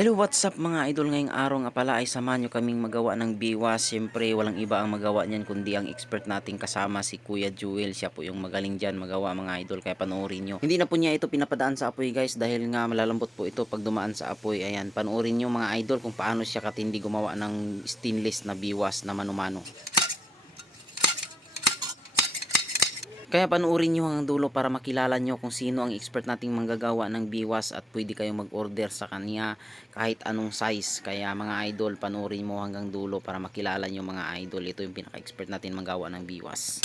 Hello, what's up mga idol? Ngayong araw nga pala ay samahan nyo kaming magawa ng biwas. Siyempre, walang iba ang magawa niyan kundi ang expert nating kasama si Kuya Jewel. Siya po yung magaling dyan magawa mga idol, kaya panoorin nyo. Hindi na po niya ito pinapadaan sa apoy guys dahil nga malalambot po ito pag dumaan sa apoy. Ayan, panoorin nyo mga idol kung paano siya katindi gumawa ng stainless na biwas na mano-mano. Kaya panoorin nyo hanggang dulo para makilala nyo kung sino ang expert nating manggagawa ng biwas at pwede kayong mag-order sa kanya kahit anong size. Kaya mga idol, panoorin mo hanggang dulo para makilala nyo mga idol. Ito yung pinaka-expert natin manggawa ng biwas.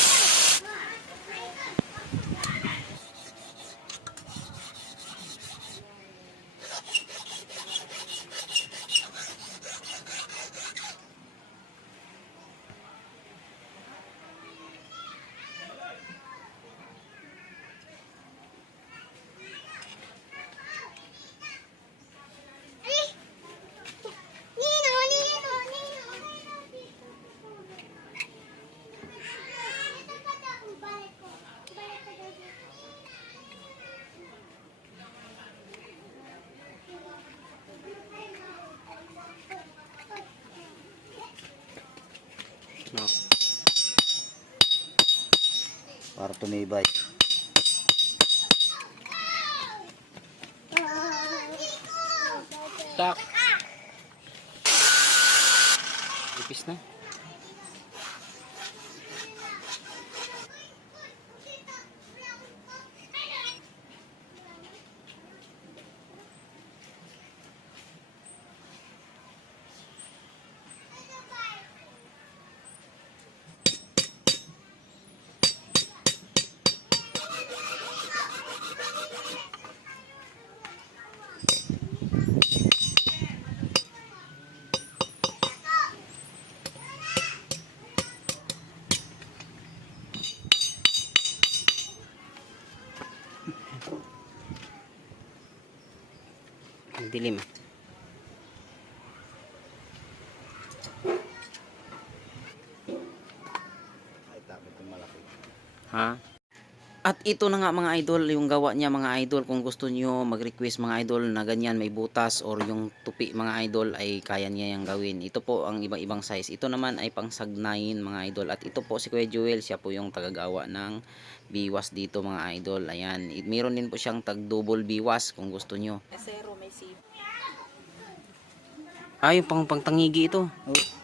No. Para tumibay. Tak. Ipis na. Ang dilim. Ha? At ito na nga mga idol, yung gawa niya mga idol. Kung gusto niyo mag-request mga idol na ganyan may butas or yung tupi mga idol ay kaya niya yung gawin. Ito po ang iba-ibang size. Ito naman ay pang sagnayin mga idol. At ito po si Kuya Jewel, siya po yung tagagawa ng biwas dito mga idol. Ayan, meron din po siyang tag-double biwas kung gusto niyo. Kasero may sip. Ay, yung pang pangtangigi ito. Oh.